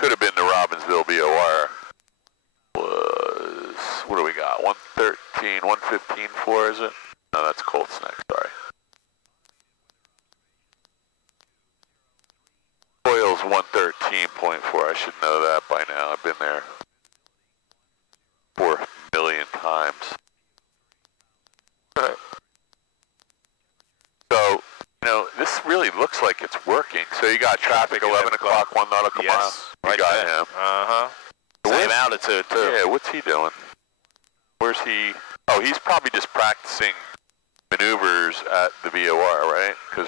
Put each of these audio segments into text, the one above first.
could have been the Robbinsville VOR. Was, what do we got? 113, 115.4 is it? No, that's Colts Neck, sorry. Coil's 113.4, I should know that by now. I've been there 4 million times. Alright. So, you know, this really looks like it's working. So you got traffic 11 o'clock, 1 nautical mile. You got him. Same altitude too. Yeah, what's he doing? Where's he? Oh, he's probably just practicing maneuvers at the VOR, right? Because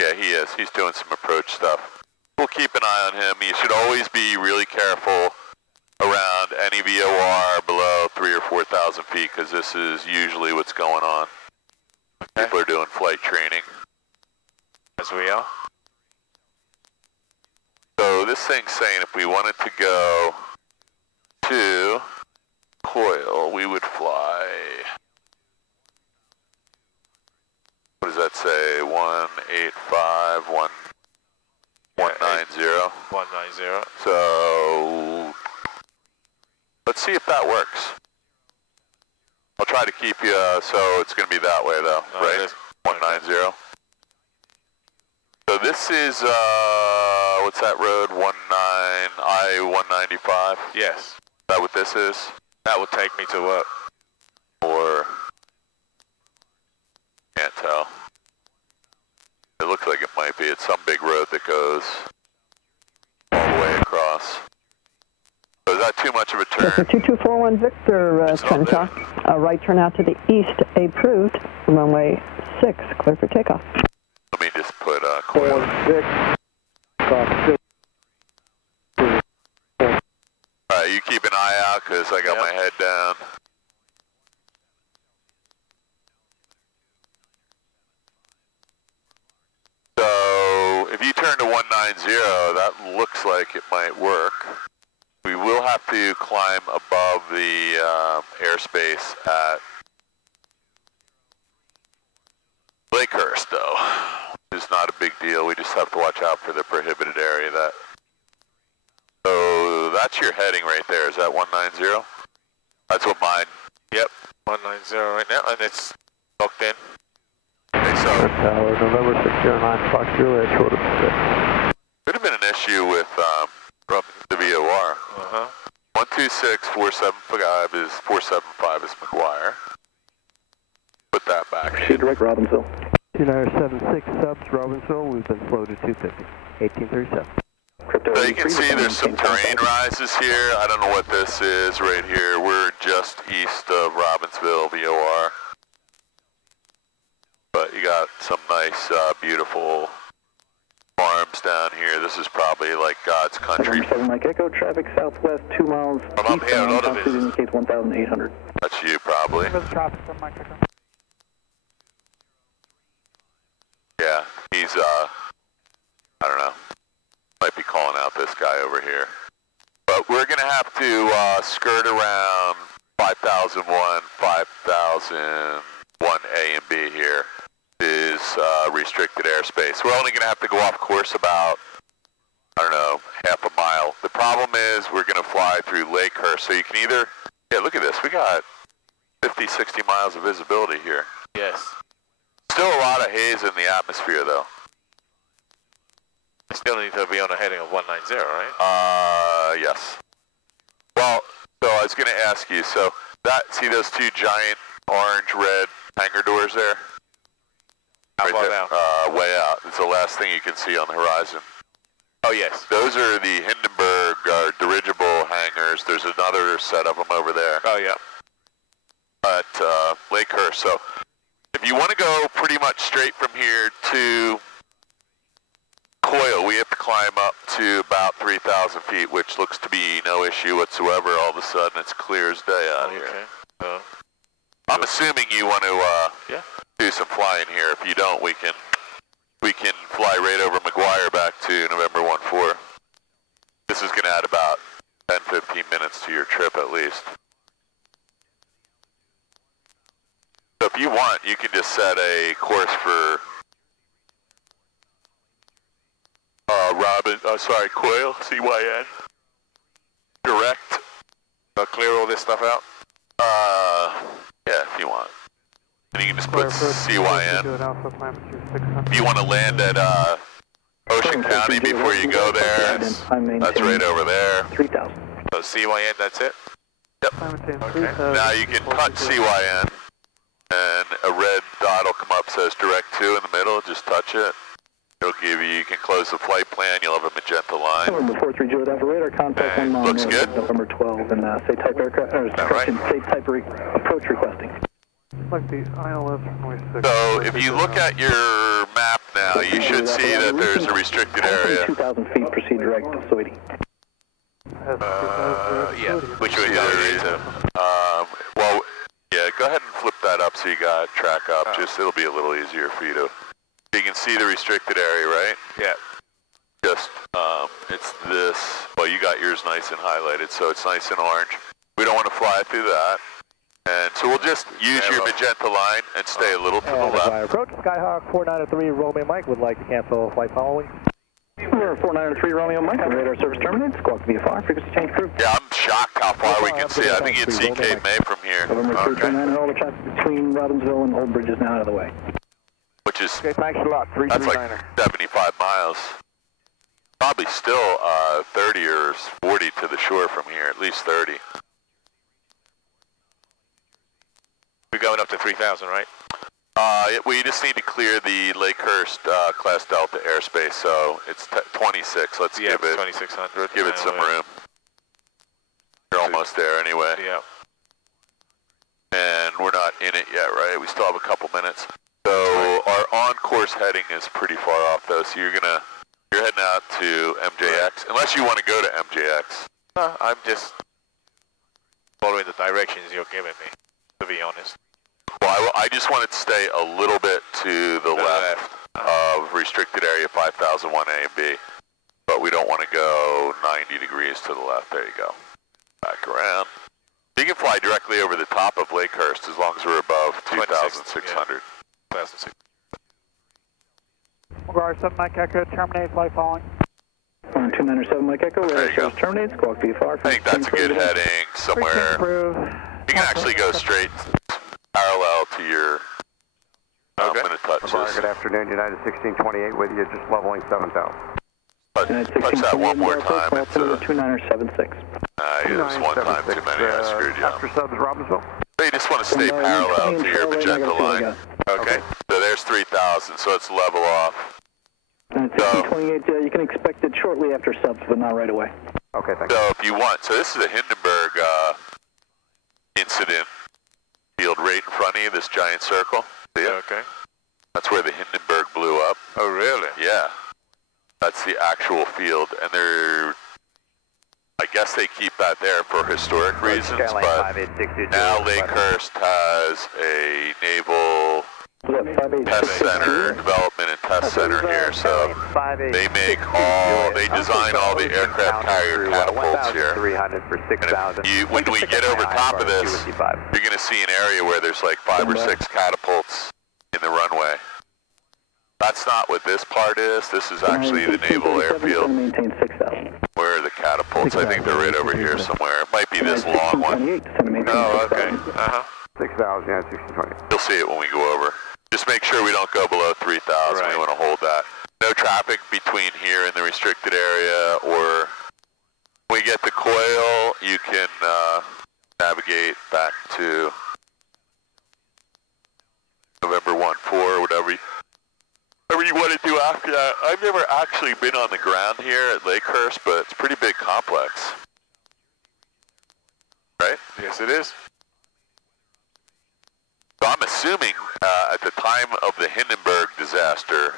yeah, he is. He's doing some approach stuff. We'll keep an eye on him. You should always be really careful around any VOR below 3,000 or 4,000 feet, because this is usually what's going on. Okay. People are doing flight training. As we are. So this thing's saying if we wanted to go to Coil, we would fly, what does that say, 185, 190? 190. So let's see if that works. I'll try to keep you, so it's going to be that way though, right? 190. So this is, what's that road, I-195? Yes. Is that what this is? That would take me to what? Or, can't tell. It looks like it might be. It's some big road that goes all the way across. So is that too much of a turn? This is 2241 Victor, Trenta. Right turn out to the east, approved. Runway 6, clear for takeoff. Let me just put Coil. 46. Alright, you keep an eye out because I got my head down. So if you turn to 190, that looks like it might work. We will have to climb above the airspace at Lakehurst, though. It's not a big deal. We just have to watch out for the prohibited area. So that's your heading right there. Is that 190? That's what mine. Yep, 190 right now, and it's locked in. Okay, so Tower, November 609, Fox Juliet, short of 6. Could have been an issue with the VOR. 126.475 is 475 is McGuire. Put that back. Proceed direct Robbinsville. 2976 subs, Robbinsville. We've been slow to 250. 1837. So you can see there's some terrain rises here. I don't know what this is right here. We're just east of Robbinsville VOR. But you got some nice, beautiful farms down here. This is probably like God's country. 7 Mike Echo, traffic southwest 2 miles. From up here, a lot of it indicates 1,800. That's you probably. Yeah, he's, I don't know. Might be calling out this guy over here. But we're going to have to skirt around 5001, 5001 A and B here. Is restricted airspace. We're only going to have to go off course about, I don't know, half a mile. The problem is we're going to fly through Lakehurst. So you can either, yeah, look at this. We got 50, 60 miles of visibility here. Yes. Still a lot of haze in the atmosphere though. You still need to be on a heading of 190, right? Yes. Well, so I was going to ask you, so see those two giant orange-red hangar doors there? How far there, down? way out. It's the last thing you can see on the horizon. Oh, yes. Those are the Hindenburg dirigible hangars. There's another set of them over there. Oh, yeah. At Lakehurst. So if you want to go pretty much straight from here to Coil, we have to climb up to about 3,000 feet, which looks to be no issue whatsoever. All of a sudden, it's clear as day out here. I'm assuming you want to do some flying here. If you don't, we can fly right over McGuire back to November 14. This is going to add about 10-15 minutes to your trip at least. So if you want, you can just set a course for Coil, CYN. Direct. Clear all this stuff out? Yeah, if you want. And you can just put CYN. If you want to land at Ocean County before you go there, that's right over there. 3,000. So CYN, that's it? Yep. Okay. Now you can touch CYN, and a red dot will come up, says direct 2 in the middle, just touch it. It'll give you, you can close the flight plan, you'll have a magenta line. November 430 Alpha radar, contact 1 mile looks north good. of November 12, and say type aircraft, or correction, say type approach requesting. Like the ILS runway 6. So if you look at your map now, you should see that there's a restricted area. 2,000 feet, proceed direct to Soidi. Yeah. Which way Either well, yeah, go ahead and flip that up so you got track up. Just it'll be a little easier for you to. You can see the restricted area, right? Yeah. Just it's this. Well, you got yours nice and highlighted, so it's nice and orange. We don't want to fly through that, and so we'll just use your magenta line and stay a little to the left. Approach Skyhawk 493 Romeo Mike would like to cancel flight following. Number 493 Romeo Mike, radar service terminated, squawk VFR, frequency change crew. Yeah, I'm shocked how far we can see. I think you'd see Cape May from here. November 329, all the traffic between Robbinsville and Old Bridge is now out of the way. Which is, Okay, thanks a lot. that's like 75 miles. Probably still 30 or 40 to the shore from here, at least 30. We're going up to 3,000, right? We just need to clear the Lakehurst Class Delta airspace, so it's 26. Let's give it 2,600. give it some room. You're almost there anyway. Yeah. And we're not in it yet, right? We still have a couple minutes. So our on-course heading is pretty far off, though. So you're heading out to MJX, unless you want to go to MJX. No, I'm just following the directions you're giving me, to be honest. Well, I just wanted to stay a little bit to the left of restricted area 5001A and B, but we don't want to go 90 degrees to the left. There you go. Back around. You can fly directly over the top of Lakehurst as long as we're above 2,600. 2,600. Guard 7 Mike Echo, terminate flight following. 297 Mike Echo, radar service terminated, squawk VFR. I think that's a good heading somewhere. You can actually go straight parallel to your. I'm going to touch this. Good afternoon, United 1628 with you, just leveling 7,000. Touch that one more time. It's 2976. It's one time too many. I screwed you up. After subs, Robbinsville. So you just want to stay parallel to your magenta line. Okay. So there's 3,000, so it's level off. And 1628, you can expect it shortly after subs, but not right away. Okay, thank you. So if you want, so this is a Hindenburg incident field right in front of you, this giant circle. See it? Okay. That's where the Hindenburg blew up. Oh, really? Yeah. That's the actual field, and I guess they keep that there for historic reasons, but now Lakehurst has a naval test center, development and test center here, so they design all the aircraft carrier catapults here. And when we get over top of this, you're going to see an area where there's like 5 or 6 catapults in the runway. That's not what this part is. This is actually the naval airfield. Where are the catapults? I think they're right over here somewhere. It might be this long one. Oh, okay. 6,000, yeah, 1620. You'll see it when we go over. Just make sure we don't go below 3,000. Right. We want to hold that. No traffic between here and the restricted area, or when we get to Coil, you can navigate back to November 1-4, whatever you want to do after that. I've never actually been on the ground here at Lakehurst, but it's a pretty big complex. Right? Yes, it is. So I'm assuming at the time of the Hindenburg disaster,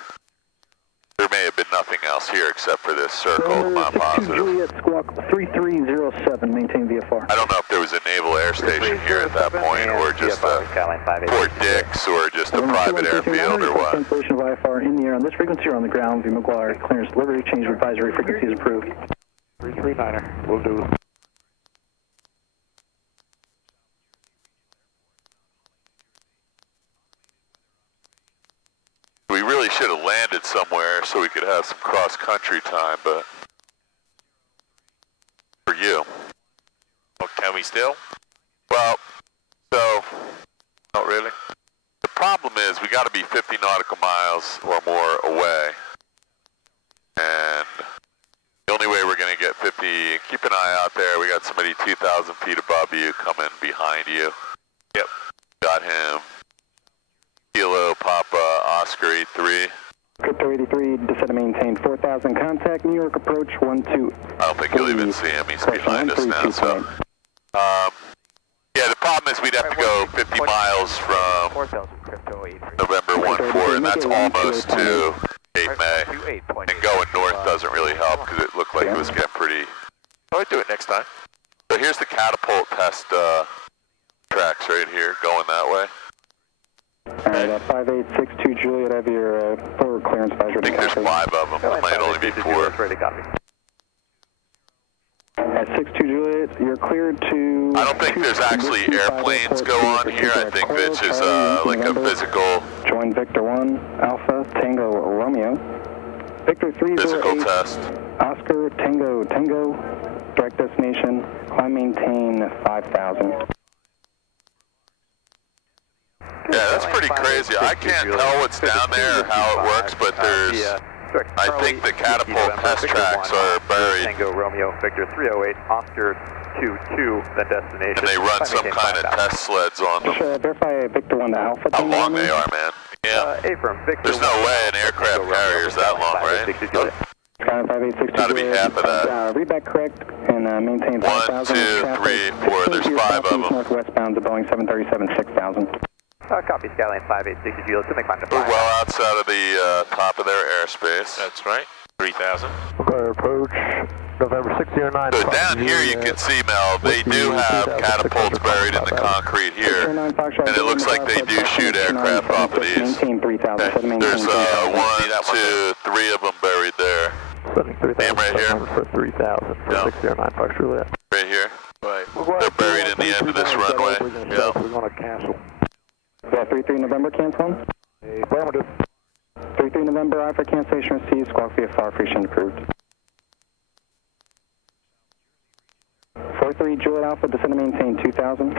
there may have been nothing else here except for this circle. I'm not positive. Juliet Squawk 3307, maintain VFR. I don't know if there was a naval air station here at that point, or just a Fort Dix, or just a private airfield, or what. Cancellation of IFR in the air on this frequency or on the ground. V. McGuire, clearance delivery, change of advisory frequency is approved. 339er, will do. We really really should have landed somewhere so we could have some cross-country time, but for you. Well, can we still? Well, so, not really. The problem is we got to be 50 nautical miles or more away. And the only way we're going to get 50, keep an eye out there, we got somebody 2,000 feet above you coming behind you. Yep. Got him. Kilo Papa Oscar 83. Crypto 83, descend and maintain 4,000, contact New York approach 12. I don't think you'll even see him, he's behind us now, so. Yeah, the problem is we'd have to go 50 miles from November 1-4, and that's almost to 8 May. And going north doesn't really help because it looked like it was getting pretty. I'll do it next time. So here's the catapult test tracks right here, going that way. Alright, 5862 Juliet, have your forward clearance advisory. I think there's 5 of them, it might only be 4. At 62 Juliet, you're cleared to... I don't think there's actually airplanes go on here, I think it's just like a physical... Join Victor 1, Alpha, Tango, Romeo. Victor 308, physical test. Oscar, Tango, Tango, direct destination, climb maintain 5,000. Yeah, that's pretty crazy. I can't tell what's down there or how it works, but there's... I think the catapult test tracks are buried. Tango Romeo, Victor 308, Oscar 22, then destination. And they run some kind of test sleds on them. Just verify Victor 1 to Alpha. How long they are, man. Yeah. There's no way an aircraft carrier is that long, right? Skyline 5862. Gotta be half of that. Read back correct and maintain 5,000. 1, 2, 3, 4. There's 5 of them. Northwestbound to Boeing 737 6000. Copy, Skyline 5860, Juliet, to make climb to 5. We're well outside of the top of their airspace. That's right. 3,000. Okay, approach November 609. So down here you can see, Mel, they do have catapults buried in the concrete here. And it looks like they do shoot aircraft off of these. Okay. There's 1, 2, 3 of them buried there. Name right here. For 3,000 for 609 Fox Juliet. Right here. Right. They're buried in the end of this runway. Yeah. We're going to cancel. 33 November, cancel. 33 November, Alpha cancellation received, squawk via far free approved. 43 Juliet Alpha, descend to maintain 2,000.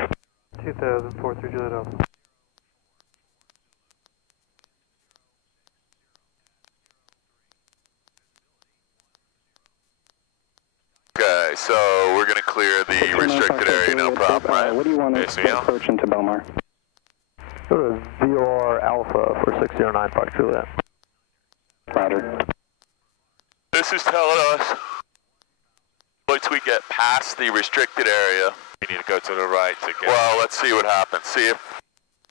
2,000, 43 Juliet Alpha. Okay, so we're going to clear the restricted area, no problem, right? What do you want to approach into Belmar? Go to VOR Alpha for 609 Fox Juliet. Roger. This is telling us once we get past the restricted area, We need to go to the right to get... well, let's see what happens. See if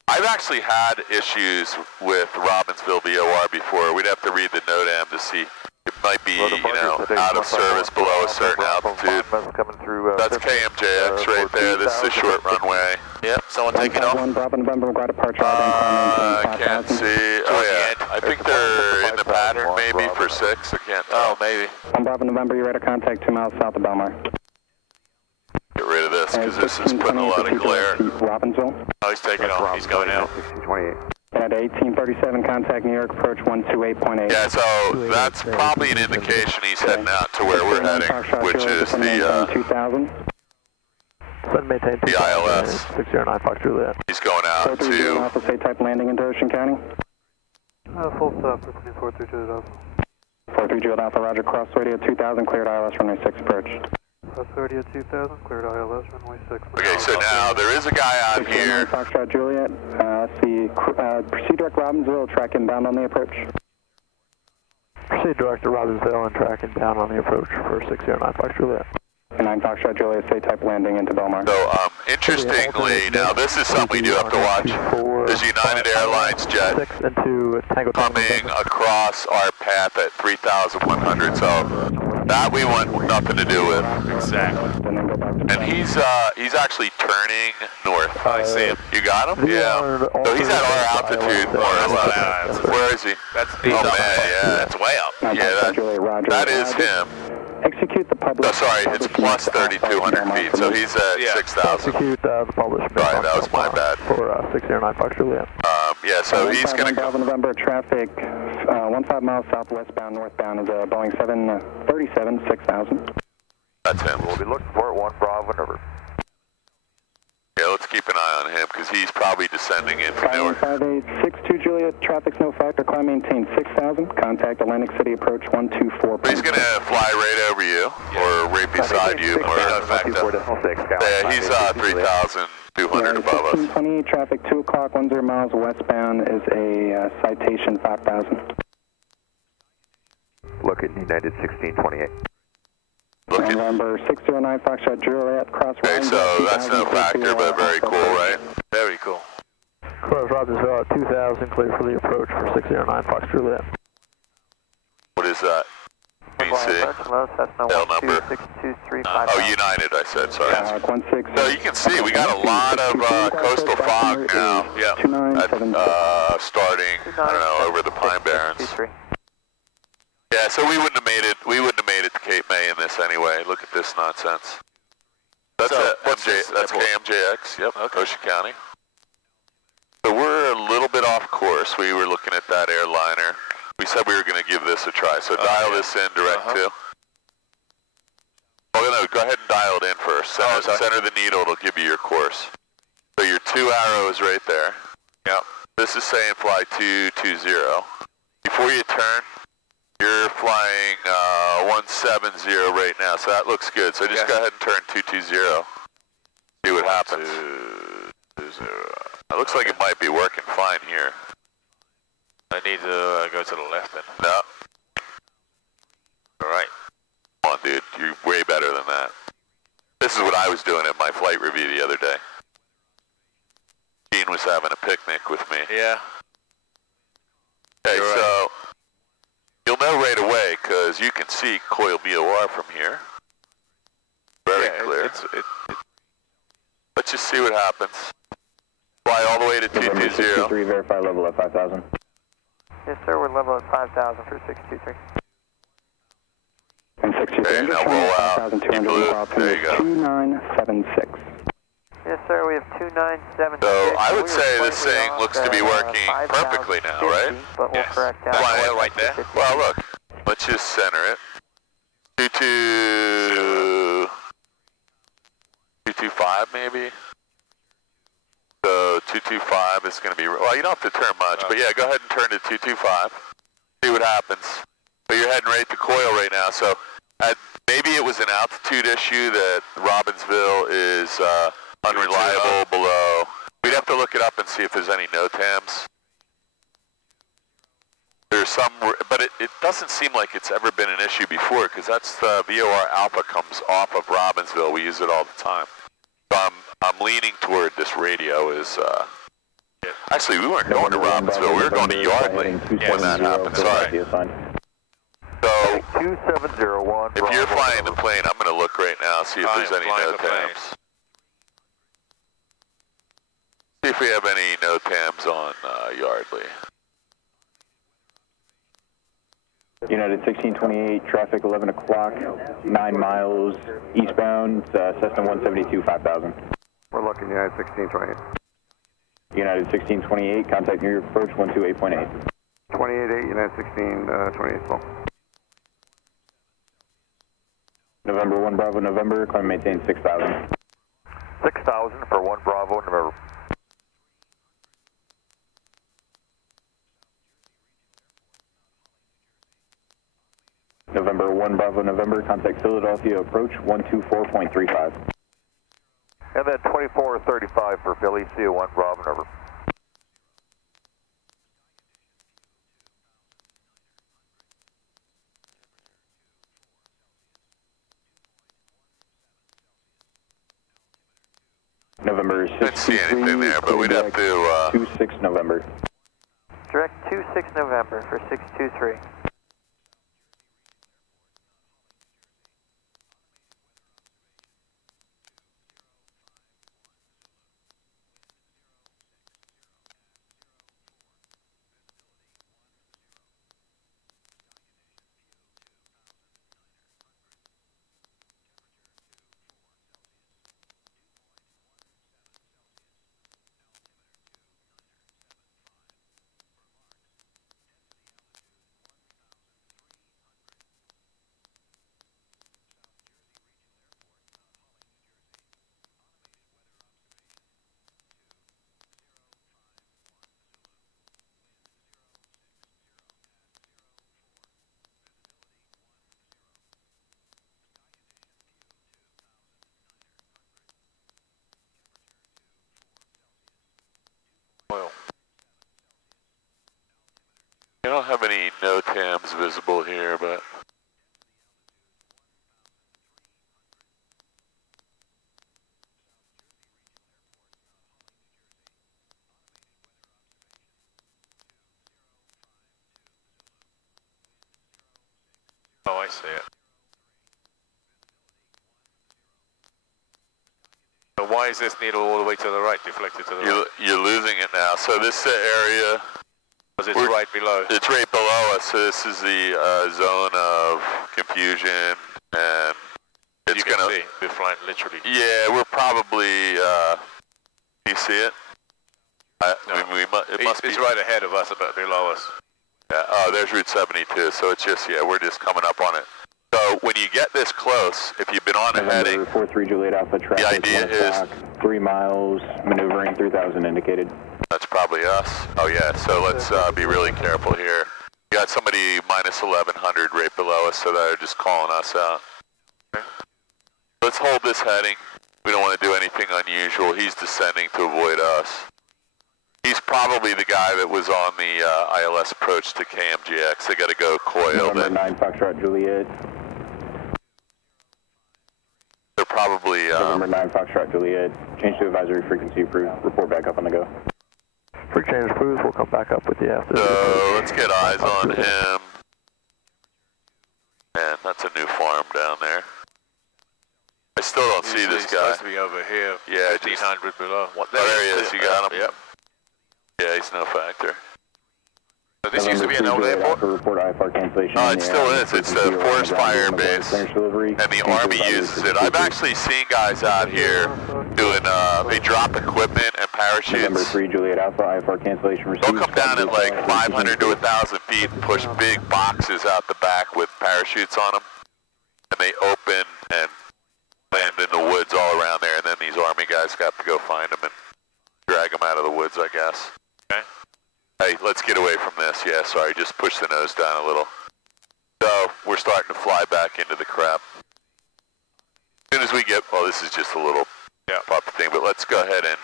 I've actually had issues with Robbinsville VOR before. We'd have to read the NOTAM to see. It might be, you know, out of service below a certain altitude. That's KMJX right there. This is a short runway. Yep, someone taking off. Bravo November, we've got departure. I can't see. Oh yeah, I think they're in the pattern maybe for 6. I can't tell. Oh, maybe. 1 Bravo November, you're at a contact 2 miles south of Belmar. Get rid of this because this is putting a lot of glare. Robbinsville. Oh, he's taking off. He's going out. 1628. At 1837, contact New York, approach 128.8. Yeah, so that's probably an indication he's heading out to where we're heading, which is the 2000. The ILS. 609 Fox Juliet. He's going out to... Alpha, say type landing into Ocean County. Full stop, 43 Juliet Alpha. 43 Juliet Alpha, roger, cross radio 2000, cleared ILS, runway 6 approach. Cross radio 2000, cleared ILS, runway 6. Okay, so now there is a guy out here. Foxtrot Juliet, see, proceed direct Robbinsville, track inbound on the approach. Proceed direct to Robbinsville and track inbound on the approach for 609 Fox Juliet. And 9 Foxtrot Juliet, say type landing into Belmar. So, interestingly, now this is something we do have to watch. There's a United Airlines jet coming across our path at 3,100, so that we want nothing to do with. Exactly. And he's actually turning north. I see him. You got him? Yeah. So he's at our altitude, more or less. Where is he? That's oh man, yeah. That's way up. Yeah, that is him. Execute the public. Oh, sorry, it's plus 3,200 feet, so he's at 6,000. Execute the published. Right, that was my bad. For 609 Fox Juliet. Yeah, so he's going to go. Bravo November traffic, 15 miles southwestbound, northbound is a Boeing 737 6000. That's him. We'll be looking for it, 1 Bravo November. Yeah, let's keep an eye on him because he's probably descending in from Newark. 5862 Juliet, traffic no factor, climb maintain 6000. Contact Atlantic City approach 124. He's going to fly right over you or right beside you. Or, yeah, he's 3,200 above us. 1628 traffic 2 o'clock, 10 miles westbound is a citation 5000. Look at United 1628. November 609 Foxtrot Juliet, cross Okay, so that's no factor, but very cool, right? Very cool. Close Robbinsville at 2000, clear for the approach for 609 Fox Juliet. What is that? Can you see? Tail number. Oh, United, I said, sorry. So you can see we got a lot of coastal fog now. Yeah, starting, I don't know, over the Pine Barrens. Yeah, so we wouldn't have made it. We wouldn't have made it to Cape May in this anyway. Look at this nonsense. That's that's KMJX. Yep, okay. Ocean County. So we're a little bit off course. We were looking at that airliner. We said we were going to give this a try. So dial this in direct to. Oh no, go ahead and dial it in first. Center the needle. It'll give you your course. So your 2 arrows right there. Yep. This is saying fly 220. Before you turn, you're flying 170 right now, so that looks good. So just go ahead and turn 220. See what happens. 220. It looks like it might be working fine here. I need to go to the left then. No. All right. Come on, dude. You're way better than that. This is what I was doing at my flight review the other day. Gene was having a picnic with me. Yeah. Okay, so you'll know right away because you can see coil BOR from here. Very clear. Let's just see what happens. Fly all the way to 220. Verify level at 5000. Yes, sir. We're level at 5,000 for 623. And 623. Okay, now roll out. There you go. 2976. Yes, sir. We have 2976. So I would say this thing looks to be working perfectly now, right? But we'll correct that. Right there. Well, look. Let's just center it. 225 maybe. So 225 is going to be, well, you don't have to turn much, but yeah, go ahead and turn to 225. See what happens. But you're heading right to coil right now, so maybe it was an altitude issue that Robbinsville is unreliable below. We'd have to look it up and see if there's any NOTAMs. There's some, but it doesn't seem like it's ever been an issue before because that's the VOR Alpha comes off of Robbinsville. We use it all the time. So I'm leaning toward this radio is, actually we weren't going to Robbinsville, we were going to Yardley when that happened, sorry. So, 2701. if you're flying the plane, I'm going to look right now, see if there's any NOTAMs. See if we have any NOTAMs on Yardley. United 1628, traffic 11 o'clock, 9 miles eastbound, Cessna 172, 5000. We're looking United 1628. United 1628, contact New York approach 128.8. 28.8, United 1628, full. November 1 Bravo November, climb maintain 6000. 6000 for 1 Bravo November. November 1 Bravo November, contact Philadelphia approach 124.35. And then 2435 for Philly, CO1 Bravo November. November 623. Didn't see anything there, but we'd have to 26 November. Direct 26 November for 623. Oil. I don't have any NOTAMs visible here, but... Oh, I see it. So why is this needle all the way to the right, deflected to the right? You're losing it now. So this is the area... Because it's right below. It's right below us, so this is the zone of confusion, and it's you can gonna... see, we're flying literally. Yeah, we're probably... you see it? No. I mean, it must be... It's right ahead of us, about below us. Yeah. Oh, there's Route 72, so it's just, yeah, we're just coming up on it. So when you get this close, if you've been on a heading... 43 Juliet Alpha traffic, the idea is... 3 miles, maneuvering 3000 indicated. That's probably us. Oh yeah, so let's be really careful here. You got somebody minus 1100 right below us, so they're just calling us out. Okay. Let's hold this heading. We don't want to do anything unusual. He's descending to avoid us. He's probably the guy that was on the ILS approach to KMGX. They got to go coiled. November 9 Foxtrot Juliet. They're probably... November 9 Foxtrot Juliet. Change to advisory frequency approved. Report back up on the go. For change approved, we'll come back up with you after. So let's get eyes on him. Man, that's a new farm down there. I still don't see this guy. He's supposed to be over here. Yeah, 1500 below. What? There he is. You got him. Yep. Yeah, he's no factor. So this used to be an old airport? Report IFR cancellation. Oh, it still is. It's a forest fire base, and the Army uses it. I've actually seen guys out here doing, they drop equipment and parachutes. November 3 Juliet Alpha, IFR cancellation received. They'll come down at like 500 to 1,000 feet and push big boxes out the back with parachutes on them, and they open and land in the woods all around there, and then these Army guys got to go find them and drag them out of the woods, I guess. Okay. Hey, let's get away from this. Yeah, sorry, just push the nose down a little. So, we're starting to fly back into the crap. As soon as we get, well, this is just a little pop thing, but let's go ahead and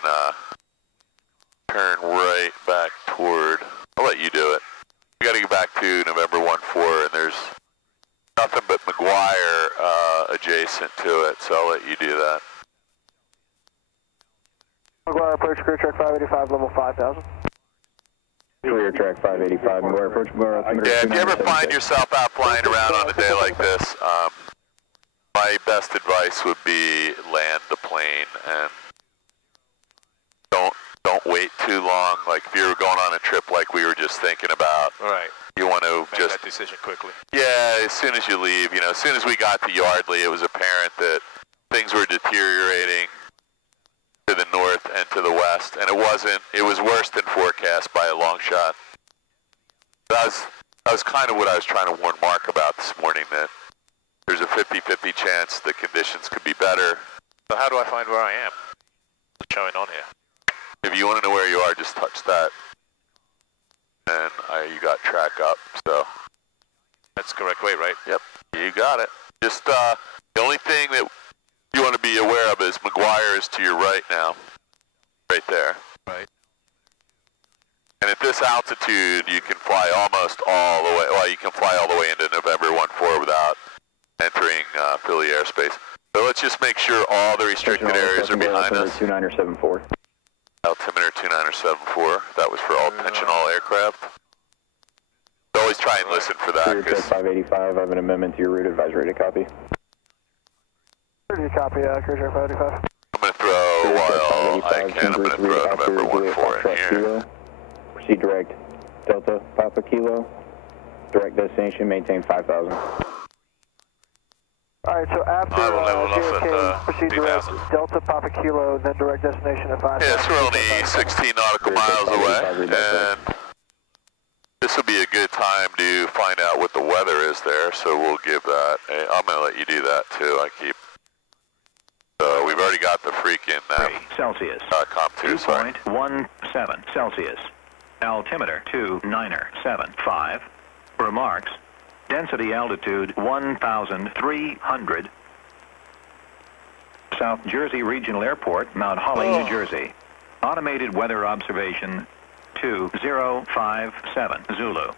turn right back toward, I'll let you do it. We got to get back to November 1-4, and there's nothing but McGuire adjacent to it, so I'll let you do that. McGuire approach, career track 585, level 5000. Career track 585, McGuire approach. Yeah, if you ever find yourself out flying around on a day like this, my best advice would be land the plane and don't wait too long. Like if you were going on a trip like we were just thinking about, right. You want to make that decision quickly. Yeah, as soon as you leave, as soon as we got to Yardley, it was apparent that things were deteriorating to the north and to the west, and it was worse than forecast by a long shot. That was kind of what I was trying to warn Mark about this morning, that there's a 50-50 chance the conditions could be better. So how do I find where I am? What's showing on here? If you want to know where you are, just touch that. And you got track up, so. That's the correct way, right? Yep, you got it. Just, the only thing that you want to be aware of is McGuire is to your right now. Right there. Right. And at this altitude, you can fly almost all the way, well, you can fly all the way into November 1-4 without entering Philly airspace. So let's just make sure all the restricted areas are behind us. 2974. Altimeter 2974. That was for all attention all aircraft. So always try and listen for that. Career track 585, I have an amendment to your route advisory to copy. Ready to copy, career track 585. I'm going to throw, while I can, I'm going to throw November 1-4 in here. Kilo. Proceed direct Delta Papa Kilo. Direct destination, maintain 5,000. Alright, so after JFK, proceed direct Delta Papa Kilo, then direct destination at 5,000. Yeah, so we're only 16 nautical miles away, and this will be a good time to find out what the weather is there, so we'll give that, I'm going to let you do that too. We've already got the freaking Celsius. COM2, sorry. 2.17 Celsius. Altimeter 2975. Remarks. Density altitude 1,300. South Jersey Regional Airport, Mount Holly, New Jersey. Automated weather observation 2057 Zulu.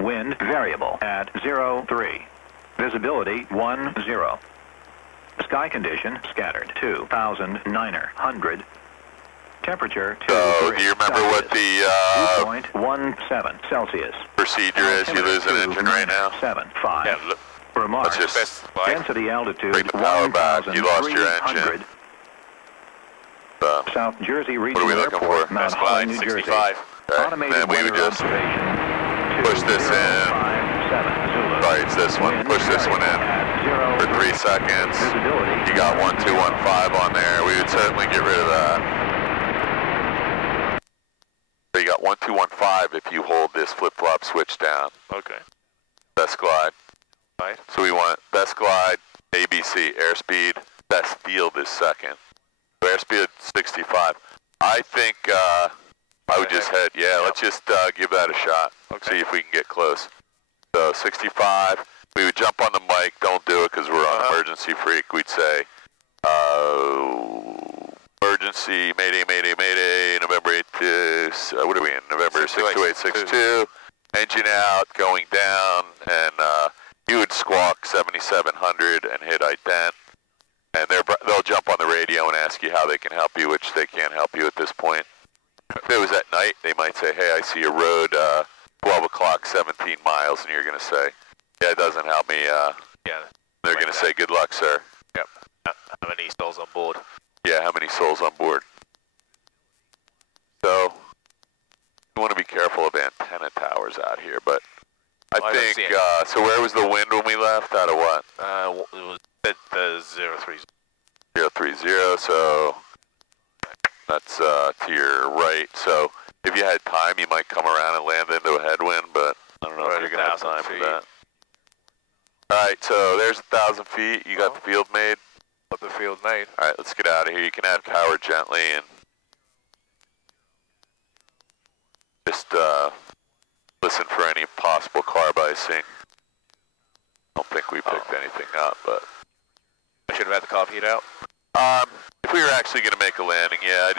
Wind variable at 03. Visibility 10. Sky condition scattered 2,900. Temperature 2 So, degrees do you remember what the 2.17 Celsius. procedure is? You lose an engine right now? 75. Yeah, look, Remarks. Let's just Density altitude bring the power back. You lost your engine. 1,300. So, South Jersey what are Regional we looking Airport, for? Mount best Holly, glide, New Jersey. 65. okay. Automated Then we would weather just observation. push this in. 2057 Zulu. Sorry, it's this one. Wind Push this one in at 0. for 3 seconds. Visibility. You got 1215 on there. We would certainly get rid of that. So you got 1215 if you hold this flip-flop switch down. okay. Best glide. Right. So we want best glide, ABC, airspeed, best field is second. So airspeed 65. I think I would just head, let's just give that a shot. Okay. See if we can get close. So 65, we would jump on the mic, don't do it because we're on emergency freak. We'd say, emergency, mayday, mayday, mayday, November 8th, what are we in? November 62862, engine out, going down, and you would squawk 7700 and hit ident, and they'll jump on the radio and ask you how they can help you, which they can't help you at this point. If it was at night, they might say, hey, I see a road 12 o'clock, 17 miles, and you're going to say, yeah, it doesn't help me. Yeah. They're going to say, good luck, sir. Yep. How many stalls on board? Yeah, how many souls on board? So, you want to be careful of antenna towers out here, but I don't think, see any. so where was the wind when we left? Out of what? It was at 030. 030, so that's to your right. So, if you had time, you might come around and land into a headwind, but I don't know if you're going to have time for that. Alright, so there's 1,000 feet. You got the field made? Up the field made. Alright, let's get out of here. You can add power gently and just listen for any possible carb icing. I don't think we picked anything up, but I should have had the carb heat out. if we were actually going to make a landing, yeah,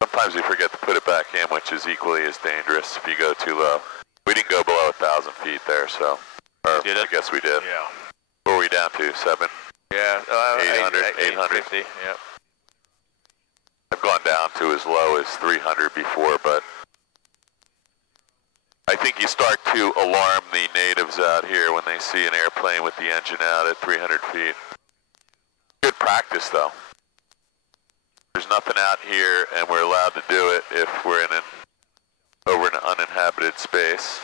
sometimes we forget to put it back in, which is equally as dangerous if you go too low. We didn't go below 1,000 feet there, so, or Did it? I guess we did. Yeah. What were we down to, 7? Yeah, 800, 850, yep. I've gone down to as low as 300 before, but I think you start to alarm the natives out here when they see an airplane with the engine out at 300 feet. Good practice, though. There's nothing out here, and we're allowed to do it if we're in over an uninhabited space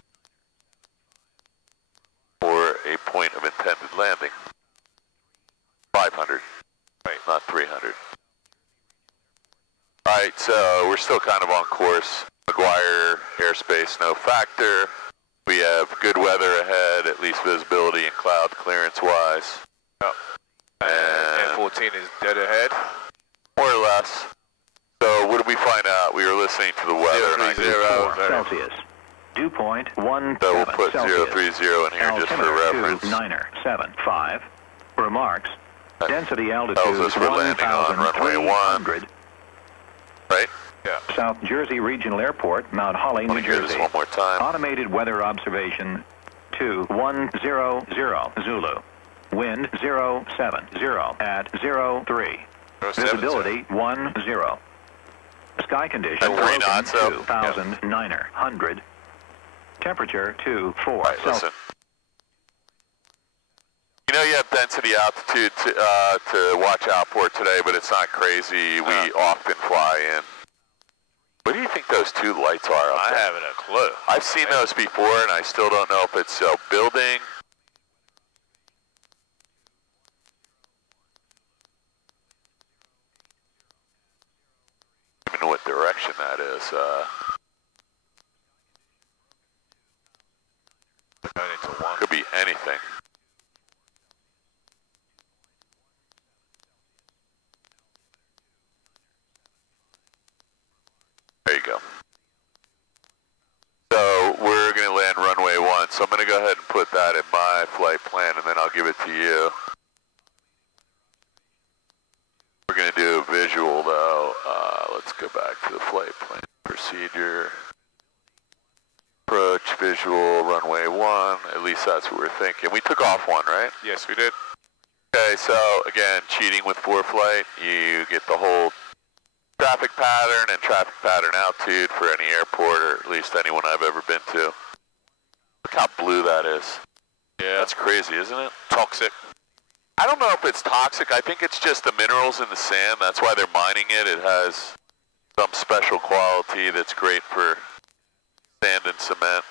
or a point of intended landing. 500, right, not 300. All right, so we're still kind of on course. McGuire airspace, no factor. We have good weather ahead, at least visibility and cloud clearance-wise. Yep. And 14 is dead ahead. More or less. So what did we find out? We were listening to the weather. 030 Celsius. Dew point 17 So we'll put Celsius. 030 in here just for reference. 975. Remarks. Density altitude tells us we're landing on runway 1. 1,300. Right? Yeah. South Jersey Regional Airport, Mount Holly, Let New me hear Jersey. this one more time. Automated weather observation 2100 Zulu. Wind 070 at 03. Visibility 10. Sky condition At 3 knots, so 2,900. Temperature 24 All right, listen. You know you have density altitude to watch out for today, but it's not crazy. We often fly in. What do you think those two lights are up I there? haven't a clue. I've seen those before, and I still don't know if it's a building. I don't even know what direction that is. Going into 1. Could be anything. There you go. So we're going to land runway 1. So I'm going to go ahead and put that in my flight plan, and then I'll give it to you. We're going to do a visual, though. Let's go back to the flight plan procedure. visual runway 1. At least that's what we're thinking. We took off 1, right? Yes, we did. Okay, so again, cheating with ForeFlight, you get the whole traffic pattern and traffic pattern altitude for any airport, or at least anyone I've ever been to. Look how blue that is. Yeah. That's crazy, isn't it? Toxic. I don't know if it's toxic. I think it's just the minerals in the sand. That's why they're mining it. It has some special quality that's great for sand and cement.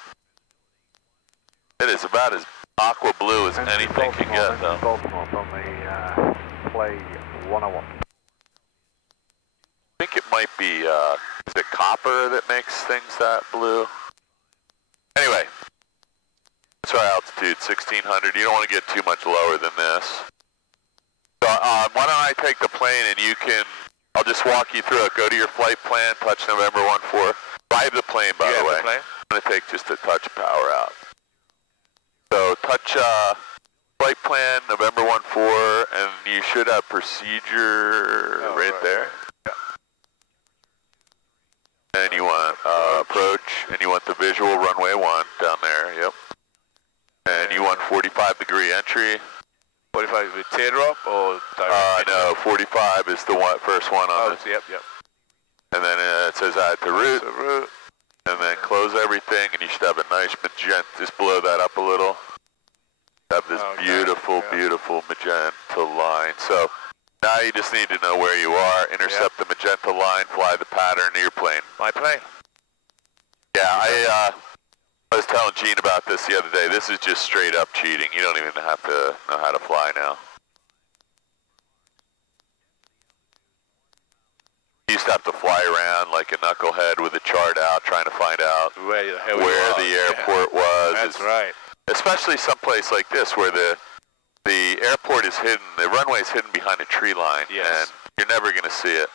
It is about as aqua blue as anything can get, though. Baltimore from the play 101. I think it might be, is it copper that makes things that blue? Anyway, that's our altitude, 1600. You don't want to get too much lower than this. So why don't I take the plane and you can, I'll just walk you through it. Go to your flight plan, touch November 14. Fly the plane, by the way. I'm going to take just a touch of power out. So touch flight plan, November 14, and you should have procedure right there. And you want approach, and you want the visual runway 1 down there, yep. And you want 45-degree entry. 45 with teardrop or direct? No, 45 is the first one on this. Yep. And then it says add to route. And then close everything, and you should have a nice magenta. Just blow that up a little. Have this beautiful, beautiful magenta line. So now you just need to know where you are, intercept the magenta line, fly the pattern of your plane. My plane. Yeah, I was telling Gene about this the other day. This is just straight up cheating. You don't even have to know how to fly now. You used to have to fly around like a knucklehead with a chart out, trying to find out where the airport was. That's right. Especially someplace like this where the airport is hidden, the runway is hidden behind a tree line, and you're never going to see it.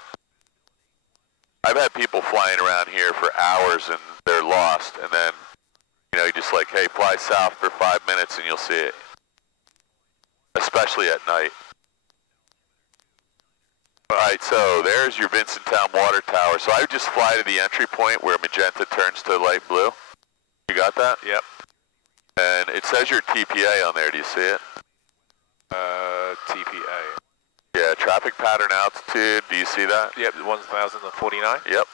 I've had people flying around here for hours and they're lost, and then, you know, you're just like, hey, fly south for 5 minutes and you'll see it. Especially at night. Alright, so there's your Vincenttown Water Tower. So I would just fly to the entry point where magenta turns to light blue. You got that? Yep. And it says your TPA on there. Do you see it? TPA. Yeah, traffic pattern altitude. Do you see that? Yep, 1,049. Yep.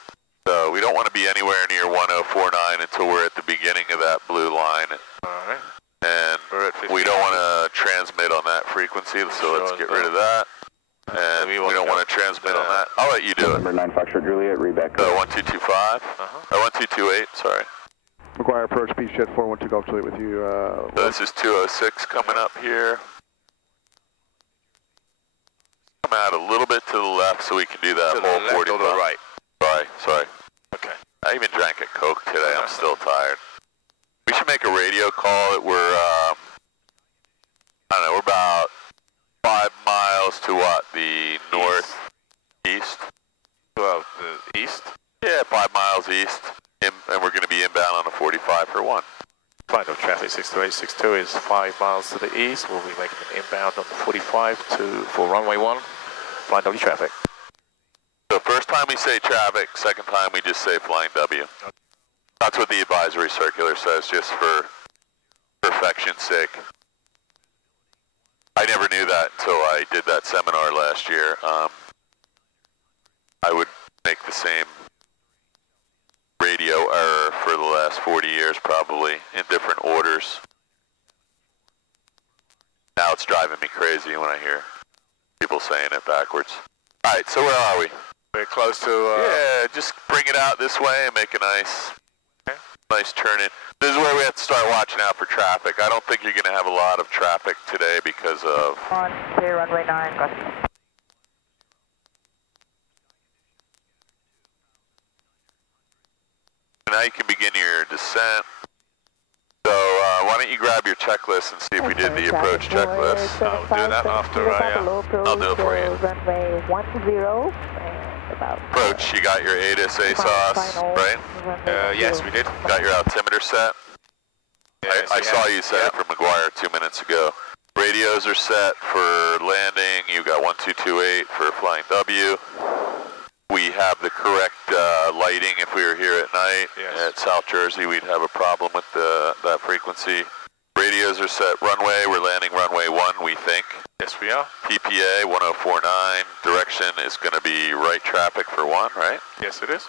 So we don't want to be anywhere near 1049 until we're at the beginning of that blue line. Alright. And we don't want to transmit on that frequency, so let's get rid of that. And we don't want to transmit on that. I'll let you do it. Number 9 Foxtrot Juliet, reback. 1225? Or 1228, sorry. McGuire approach, Beach Jet 412 Golf Juliet with you. So this is 206 coming up here. Come out a little bit to the left so we can do that whole 45. To the right. Sorry. Okay. I even drank a Coke today. I'm still tired. We should make a radio call that we're, I don't know, we're about 5 miles to what? The northeast? Well, the east? Yeah, 5 miles east. And we're going to be inbound on a 45 for 1. Final traffic 62862 is 5 miles to the east. We'll be making an inbound on the 45 for runway 1. Flying W traffic. So first time we say traffic, second time we just say flying W. That's what the advisory circular says, just for perfection's sake. I never knew that until I did that seminar last year. I would make the same radio error for the last 40 years probably, in different orders. Now it's driving me crazy when I hear people saying it backwards. Alright, so where are we? We're close to... yeah, just bring it out this way and make a nice turn in. This is where we have to start watching out for traffic. I don't think you're going to have a lot of traffic today because of... On clear runway 9, gotcha. Now you can begin your descent. So why don't you grab your checklist and see if we did the approach checklist. I'll do that after I'll do it for you. Runway 10 and about... Approach, you got your ATIS ASOS, right? Yes, we did. Got your altimeter set? Yes, I saw you set it for McGuire 2 minutes ago. Radios are set for landing. You got 1228 for flying W. we have the correct lighting. If we were here at night at South Jersey, we'd have a problem with that frequency. Radios are set runway. We're landing runway 1, we think. Yes, we are. TPA 1049. Direction is going to be right traffic for 1, right? Yes, it is.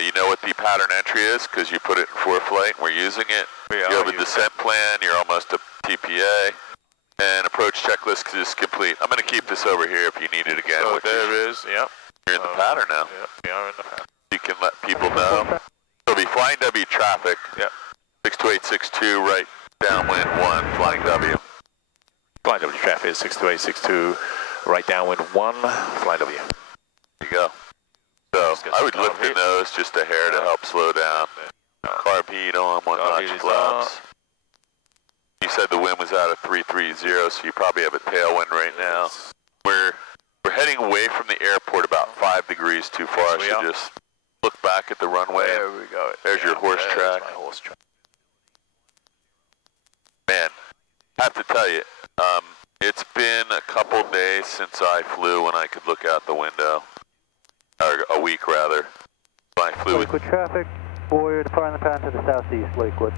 You know what the pattern entry is because you put it in ForeFlight and we're using it. You have a descent plan. You're almost to TPA. And approach checklist is complete. I'm going to keep this over here if you need it again. So there is, yep. You're in the pattern now. Yep, we are in the pattern. You can let people know. It'll be flying W traffic. Yep. 62862, right downwind 1, flying W. Flying W traffic is 62862, right downwind 1, flying W. There you go. So I would lift the nose just a hair to help slow down. Carb heat on, 1 notch flaps. You said the wind was out of 330, so you probably have a tailwind right now. We're heading away from the airport about 5 degrees too far, so just look back at the runway. There we go. There's your horse track. My horse track. Man, I have to tell you, it's been a couple days since I flew when I could look out the window. Or a week, rather. I flew Lakewood traffic, Boyer departing the path to the southeast, Lakewood.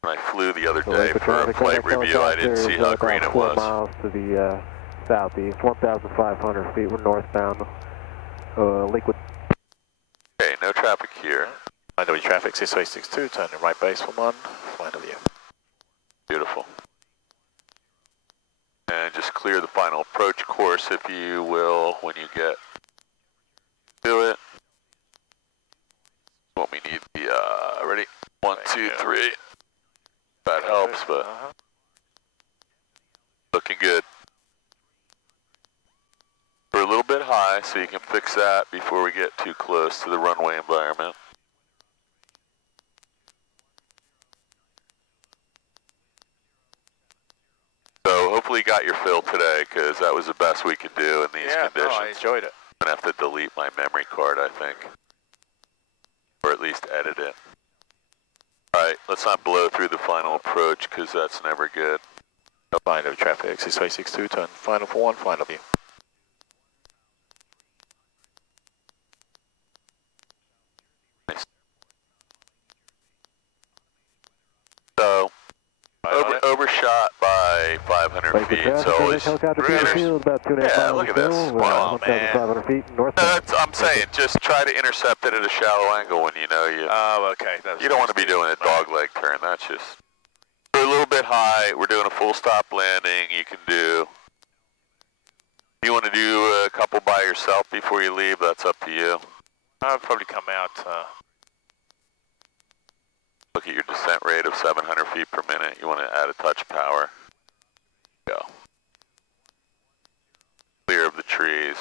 When I flew the other day for a flight review, I didn't see how green it was. 4 miles to the southeast, 1,500 feet. We're northbound, Lakewood. Okay, no traffic here. Flying W traffic 62862, turning right base for 1, flying W. Beautiful. And just clear the final approach course, if you will, when you get to it. What we need the, ready? 1, 2, 3. That helps, but looking good. We're a little bit high, so you can fix that before we get too close to the runway environment. So hopefully you got your fill today, because that was the best we could do in these conditions. No, I enjoyed it. I'm going to have to delete my memory card, I think. Or at least edit it. Alright, let's not blow through the final approach, because that's never good. Flying W traffic 62862, turn final for 1, flying W. So, overshot by 500 feet, so always... Yeah, look at this. Wow, man. I'm saying, just try to intercept it at a shallow angle when you know you... Oh, okay. You don't want to be doing a dogleg turn, that's just... We're a little bit high, we're doing a full stop landing, you can do... You want to do a couple by yourself before you leave, that's up to you. I'll probably come out... Look at your descent rate of 700 feet per minute. You want to add a touch power. Go. Clear of the trees.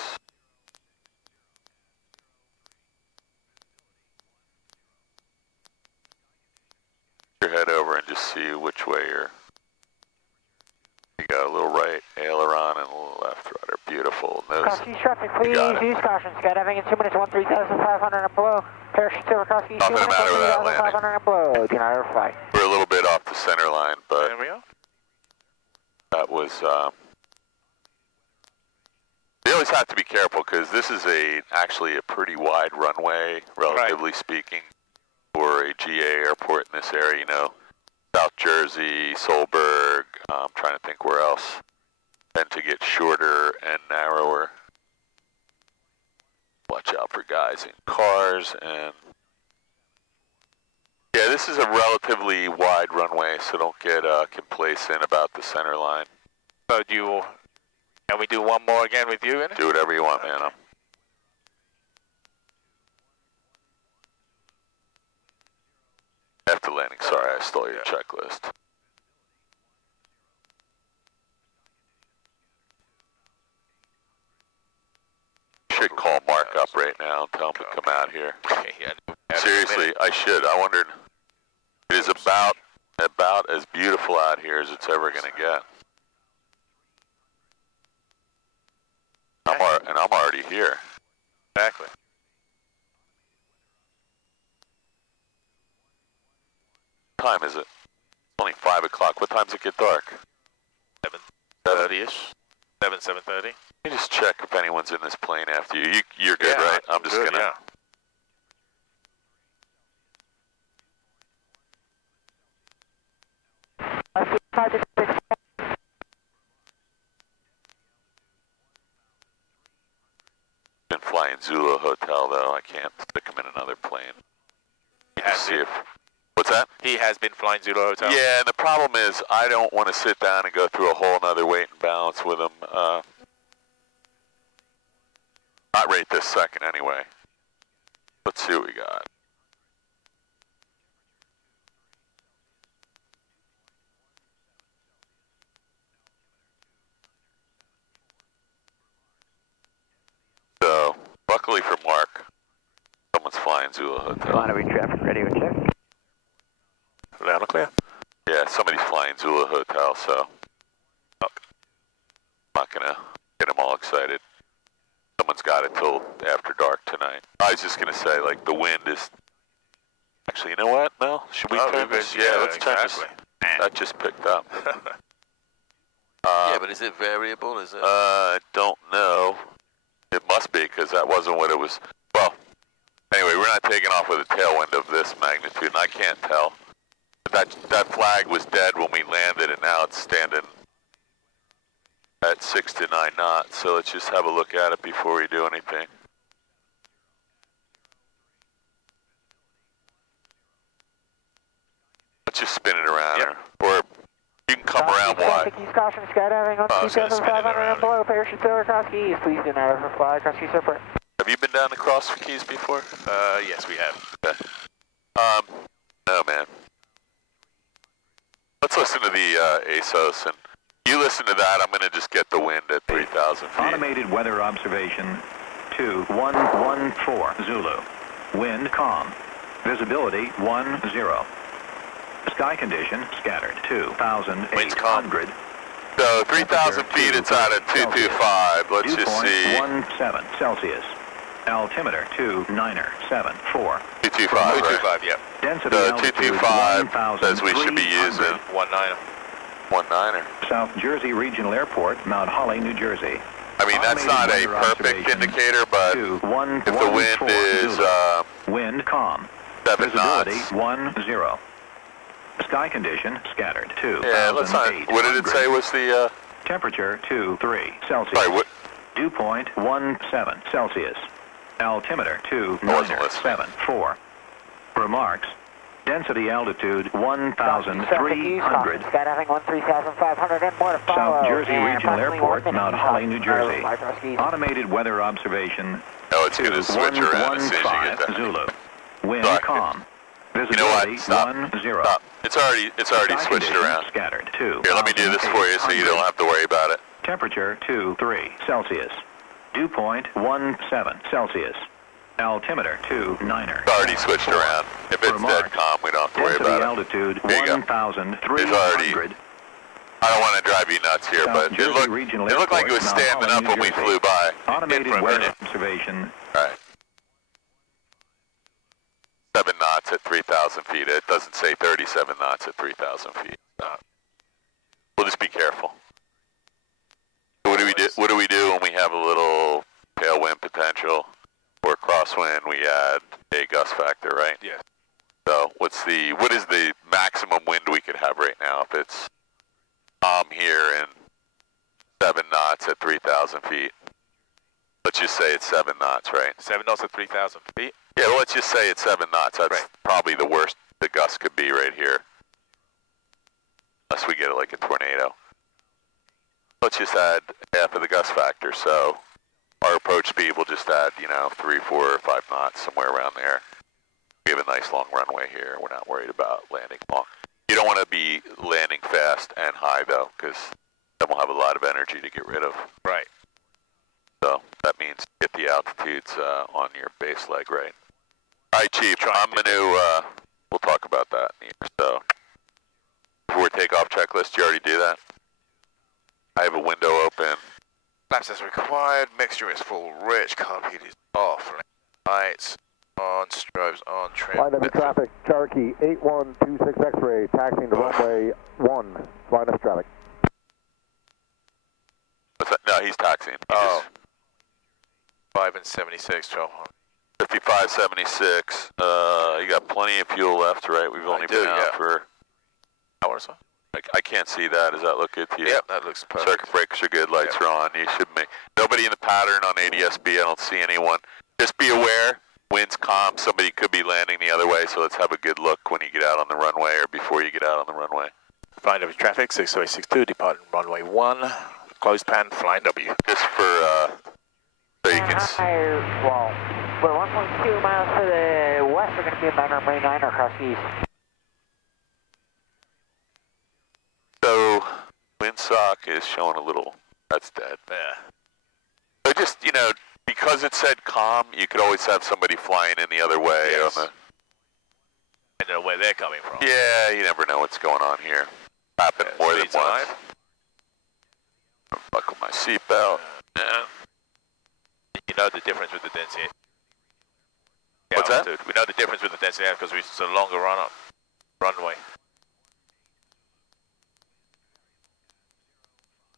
Your head over and just see which way you're. You got a little right aileron and a little left rudder. Beautiful. Cross east traffic, please use caution. Skydiving in 2 minutes, 13,500 and below. Parachute over cross east. Nothing the matter with that landing. 500 and below. Do not fly. We're a little bit off the center line, but there we are. That was. You always have to be careful because this is actually a pretty wide runway, relatively speaking, for a GA airport in this area. You know, South Jersey, Solberg. I'm trying to think where else. Tend to get shorter and narrower. Watch out for guys in cars and. Yeah, this is a relatively wide runway, so don't get complacent about the center line. So can we do one more again with you in it? Do whatever you want, man. After landing, sorry, I stole your checklist. Should call Mark up right now and tell him to come out here. Seriously, I should. I wondered. It is about as beautiful out here as it's ever going to get. And I'm already here. Exactly. What time is it? It's only 5 o'clock. What time does it get dark? 7:30-ish. 7:30. Let me just check if anyone's in this plane after you. You're good, Yeah, right? I'm just good, gonna. Yeah. Been flying Zulu Hotel though. I can't stick him in another plane. See if. What's that? He has been flying Zulu Hotel. Yeah, and the problem is I don't want to sit down and go through a whole nother weight and balance with him. Not right this second anyway. Let's see what we got. So, luckily for Mark, someone's flying Zulu Hotel. Monterey traffic radio check. Loud and clear. Yeah, somebody's flying Zulu Hotel, so I'm not gonna get them all excited. Someone's got it till after dark tonight. I was just gonna say, like, the wind is. Actually, you know what, Mel? Should we turn this? Yeah, let's turn this. That just picked up. Yeah, but is it variable? Is it? I don't know. It must be, because that wasn't what it was. Well, anyway, we're not taking off with a tailwind of this magnitude, and I can't tell. That flag was dead when we landed, and now it's standing at 6 to 9 knots. So let's just have a look at it before we do anything. Let's just spin it around, or you can come around wide. East caution, skydiving on 2,500 and below, parachute failure across keys. Please do not overfly across keys separate. Have you been down the Cross Keys before? Yes, we have. Okay. No, man. Let's listen to the ASOS, and you listen to that. I'm going to just get the wind at 3,000 feet. Automated weather observation 2114 Zulu. Wind calm. Visibility 10. Sky condition scattered 2,800. So 3,000 feet, it's out at 225. Let's just see. 17 Celsius. Altimeter 297.4. 225, 225, yep. Density The altitude 225 says we should be using 19. 19er. South Jersey Regional Airport, Mount Holly, New Jersey. I mean, that's not a perfect indicator, but if the wind is wind calm. 7 Visibility knots. 10. Sky condition scattered 2,800. Yeah, let's not. What did it say was the? Temperature 23 Celsius. Sorry, what? Dew point 17 Celsius. Altimeter 297.4. Remarks. Density altitude 1,300. Skydiving 13,500 and more to follow. South Jersey Regional Airport, Mount Holly, New Jersey. Automated weather observation. Oh, it's going to switch around as soon as you get that. Zulu. Wind Sorry. calm. You know Visibility what? Stop. 10. Stop. It's already Sky switched condition around. Scattered 2. Here, let me do this for you so you don't have to worry about it. Temperature 23 Celsius. Dew point 17 Celsius. Altimeter 29. It's already switched around. If it's dead calm, we don't have to worry Density about altitude There you go. 1,300. I don't want to drive you nuts here, South but it Jersey Regional looked like it was Airport, standing Mount up Holly, when we New flew by. Automated For a weather minute. observation. All right. 7 knots at 3,000 feet. It doesn't say 37 knots at 3,000 feet. We'll just be careful. What do we do when we have a little tailwind potential or crosswind? We add a gust factor, right? Yeah. So what is the maximum wind we could have right now if it's calm here and 7 knots at 3,000 feet? Let's just say it's 7 knots, right? 7 knots at 3,000 feet. Yeah, well, let's just say it's 7 knots. That's probably the worst the gust could be right here. Unless we get it like a tornado. Let's just add half of the gust factor. So our approach speed will just add, 3, 4, or 5 knots, somewhere around there. We have a nice long runway here. We're not worried about landing long. You don't want to be landing fast and high, though, because then we'll have a lot of energy to get rid of. Right. So that means get the altitudes on your base leg, right? All right, Chief, I'm going to, we'll talk about that in here. So, before takeoff checklist, you already do that? I have a window open. Flaps as required, mixture is full rich, carb heat is off, lights on, strobes on, trim. Line up traffic, Cherokee 8126 X-ray, taxiing to runway 1, line up traffic. What's that? No, he's taxiing. Oh. 5 and 76, 1200. 5576. You got plenty of fuel left, right? We've only been out for hour or so. I can't see that. Does that look good to you? Yep, that looks perfect. Circuit breakers are good. Lights are on. You should make nobody in the pattern on ADSB. I don't see anyone. Just be aware. Wind's calm. Somebody could be landing the other way. So let's have a good look when you get out on the runway or before you get out on the runway. Flying W traffic 62862, departing runway 1. Closed pan, flying W. Just for so you can see. Well, we're 1.2 miles to the west. We're going to be about runway 9 across the east. So, windsock is showing a little, that's dead. Yeah. So just, because it said calm, you could always have somebody flying in the other way. Yes. On the... I know where they're coming from. Yeah, you never know what's going on here. Happened more than once. Buckle my seatbelt. Yeah. You know the difference with the density. What's that? We know the difference with the density because it's a longer runway.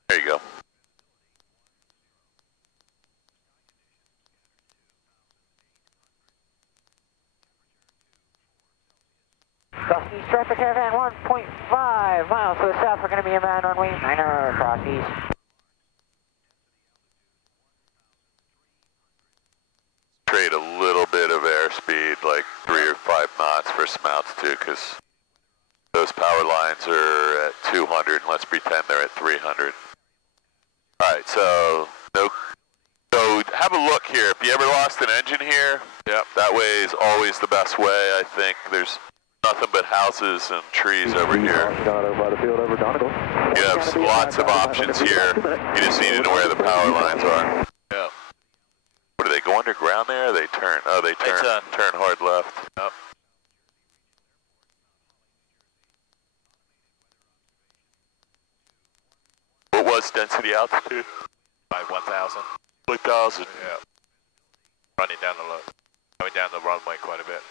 There you go. Cross east traffic caravan 1.5 miles to the south. We're going to be about runway 9 across east. Trade a little bit of airspeed, like 3 or 5 knots for some altitude, because those power lines are at 200, and let's pretend they're at 300. Alright, so have a look here. If you ever lost an engine here, that way is always the best way, I think. There's nothing but houses and trees over here. You have lots of options here. You just need to know where the power lines are. Yeah. What, do they go underground there? Or they turn? Oh, they turn hard left. Yep. What was density altitude? By 1,000. 1,000. Yeah. Running down the low. Going down the runway quite a bit.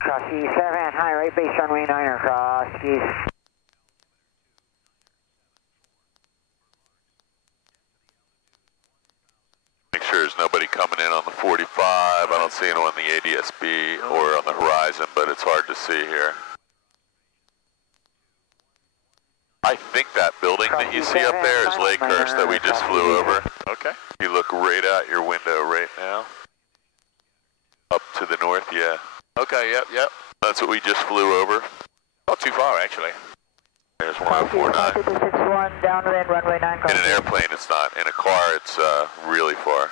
Cross east 7, high right base runway 9 across east. Make sure there's nobody coming in on the 45. I don't see anyone on the ADSB or on the horizon, but it's hard to see here. I think that building that you see up there is Lakehurst that we just flew over. Okay. You look right out your window right now. Up to the north, yeah. Okay, yep. That's what we just flew over. Not too far, actually. There's 1049. 61 downwind, runway 9. In an airplane, it's not. In a car, it's really far.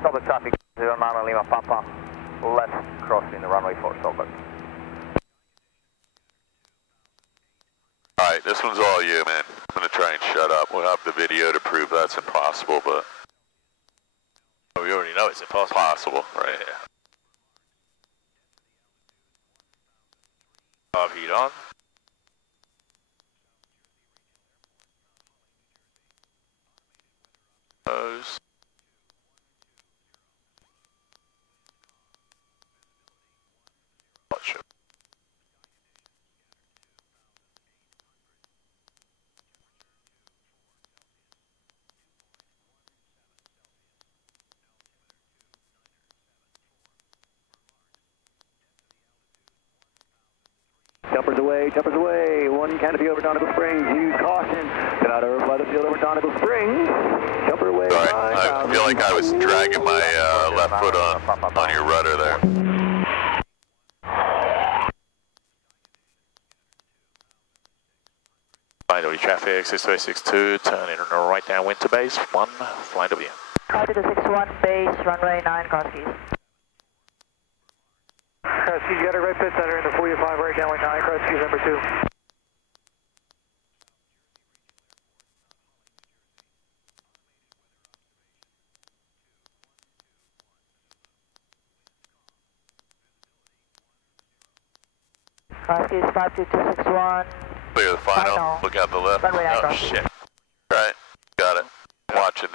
Public traffic 09 Lima Papa, left crossing the runway 4 Stolberg. Alright, this one's all you, man. I'm going to try and shut up. We'll have the video to prove that's impossible, but... Oh, we already know it's impossible. Possible, right? Yeah. Carb heat on. Nose. Not sure. Jumpers away, 1 canopy over Donegal Springs, use caution, get out over by the field over Donegal Springs, jumper away. Sorry, I feel like I was dragging my left foot on your rudder there. Flying W traffic 62862, turn in on the right downwind to base, 1, flying W. Copy the 61 base, runway 9, cross east. Cross east, you got a right pit center in the 45 right downwind 9, cross east number 2. Cross east 52261. Clear the final. Look out the left. Runway 9 Oh, cross. shit. Right. Got it. Watching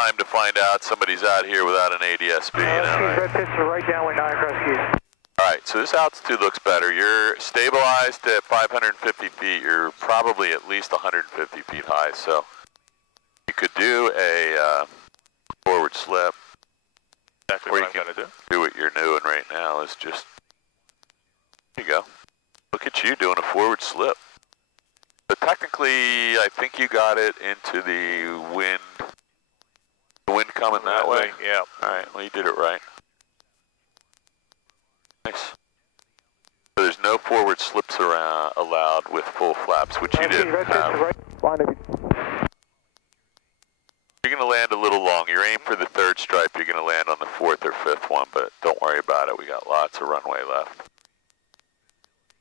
time to find out somebody's out here without an ADSB, you know? Red picture right downwind 9 Rescues. Alright, so this altitude looks better. You're stabilized at 550 feet. You're probably at least 150 feet high, so you could do a forward slip. Exactly or what you I'm can going to do. do what you're doing right now is just, there you go. Look at you doing a forward slip. But technically, I think you got it into the wind. The wind coming that way? Yeah. Alright, well you did it right. Nice. So there's no forward slips around allowed with full flaps, which you didn't have. You're going to land a little long. You're aiming for the third stripe. You're going to land on the fourth or fifth one, but don't worry about it. We got lots of runway left.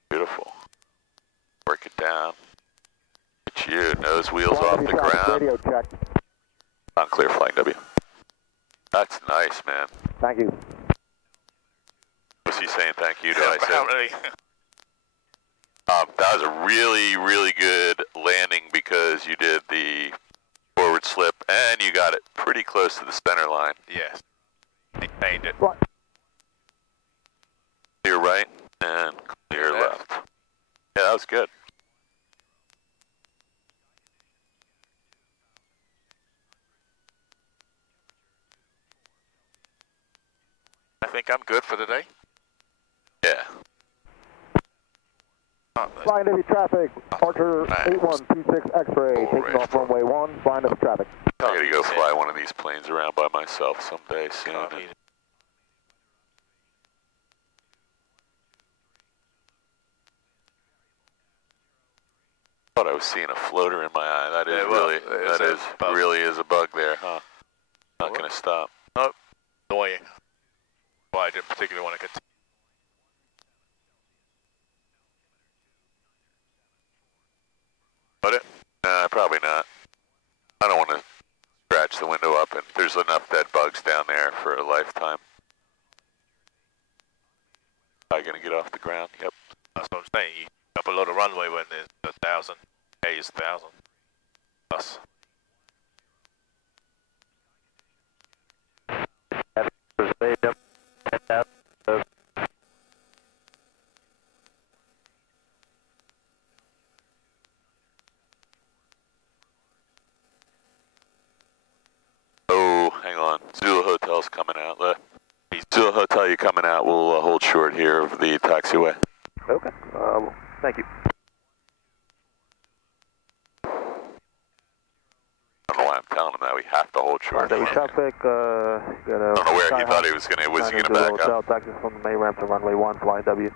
Beautiful. Work it down. It's you. Nose wheels off the ground. Radio check. On clear, flying W. That's nice, man. Thank you. Was he saying thank you to I said? Apparently. That was a really, really good landing because you did the forward slip and you got it pretty close to the center line. Yes. Maintained it. Clear right and clear left. Yeah, that was good. I think I'm good for today. Yeah. Flying Navy traffic, Archer 8126 X-ray, taking off runway 1, flying Navy traffic. I gotta go fly one of these planes around by myself someday soon. Thought I was seeing a floater in my eye. That is really is a bug there, huh? Not gonna stop. Nope. Annoying. Well, I didn't particularly want to continue. Put it? Nah, probably not. I don't want to scratch the window up, and there's enough dead bugs down there for a lifetime. Probably gonna get off the ground. Yep. That's what I'm saying. You up a load of runway when there's 1,000. K is 1,000 plus. Oh, hang on. Zula Hotel's coming out. Zula Hotel, you coming out. We'll hold short here of the taxiway. Okay. Thank you. I don't know why I'm telling him that. We have to hold short. Navy traffic, I don't know where he thought he was going to. Was he going to back up? Taxis from the main ramp to runway 1, flying W.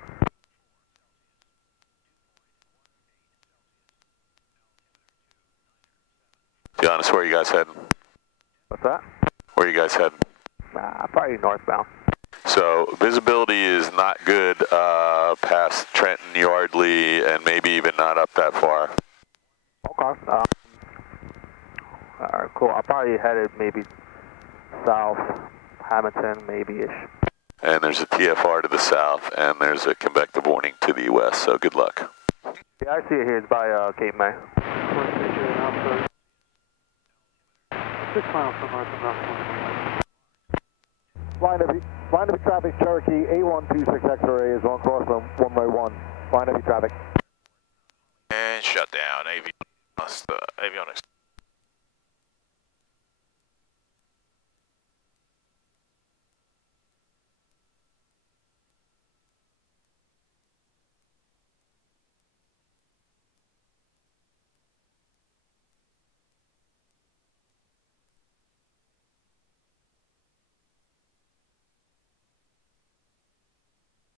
Be honest, where are you guys heading? What's that? Where are you guys heading? Probably northbound. So visibility is not good past Trenton, Yardley, and maybe even not up that far. Okay. Alright, cool. I'm probably headed maybe south, Hamilton, maybe-ish. And there's a TFR to the south, and there's a convective warning to the west, so good luck. Yeah, I see it here. It's by Cape May. 6 miles from north of Flying Navy traffic, Cherokee A126 X-ray is on course from runway 1. Flying Navy traffic. And shut down. Avionics.